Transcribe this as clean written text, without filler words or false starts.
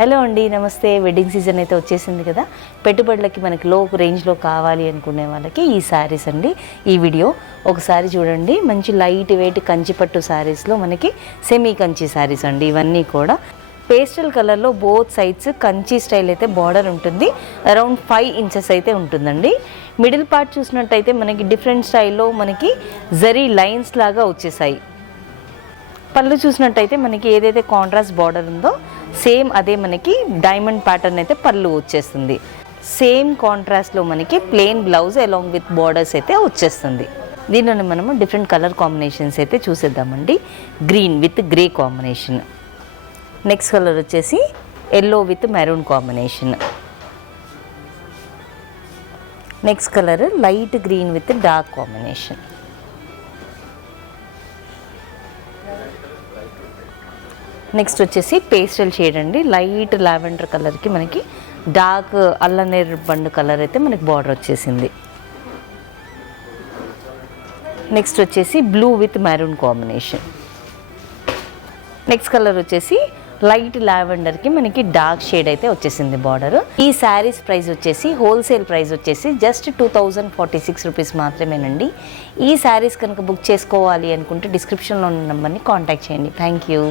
Hello అండి, నమస్తే. Wedding season అయితే వచ్చేసింది కదా. పెట్టుబడులకి మనకి లో రేంజ్లో కావాలి అనుకునే వాళ్ళకి ఈ శారీస్ అండి. ఈ వీడియో ఒకసారి చూడండి. మంచి లైట్ వెయిట్ కంచిపట్టు శారీస్లో మనకి సెమీ కంచి శారీస్ అండి. ఇవన్నీ కూడా పేస్టల్ కలర్లో బోత్ సైడ్స్ కంచి స్టైల్ అయితే బార్డర్ ఉంటుంది. అరౌండ్ 5 ఇంచెస్ అయితే ఉంటుందండి. మిడిల్ పార్ట్ చూసినట్టయితే మనకి డిఫరెంట్ స్టైల్లో మనకి జరీ లైన్స్ లాగా వచ్చేసాయి. పళ్ళు చూసినట్టయితే మనకి ఏదైతే కాంట్రాస్ట్ బార్డర్ ఉందో సేమ్ అదే మనకి డైమండ్ ప్యాటర్న్ అయితే పళ్ళు వచ్చేస్తుంది. సేమ్ కాంట్రాస్ట్లో మనకి plain blouse along with borders అయితే వచ్చేస్తుంది. దీనిలో మనము డిఫరెంట్ కలర్ కాంబినేషన్స్ అయితే చూసేద్దామండి. Green with grey combination, next colour వచ్చేసి yellow with maroon combination, next colour light green with dark combination, next వచ్చేసి పేస్టల్ షేడ్ అండి. లైట్ లావెండర్ కలర్కి మనకి డార్క్ అల్లనేరు బండు కలర్ అయితే మనకి బార్డర్ వచ్చేసింది. నెక్స్ట్ వచ్చేసి blue with maroon combination, next colour వచ్చేసి లైట్ లావెండర్కి మనకి డార్క్ షేడ్ అయితే వచ్చేసింది బార్డర్. ఈ శారీస్ ప్రైస్ వచ్చేసి హోల్సేల్ ప్రైస్ వచ్చేసి జస్ట్ 2046 రూపీస్ మాత్రమేనండి. ఈ శారీస్ కనుక బుక్ చేసుకోవాలి అనుకుంటే డిస్క్రిప్షన్లో ఉన్న నెంబర్ని కాంటాక్ట్ చేయండి. Thank you.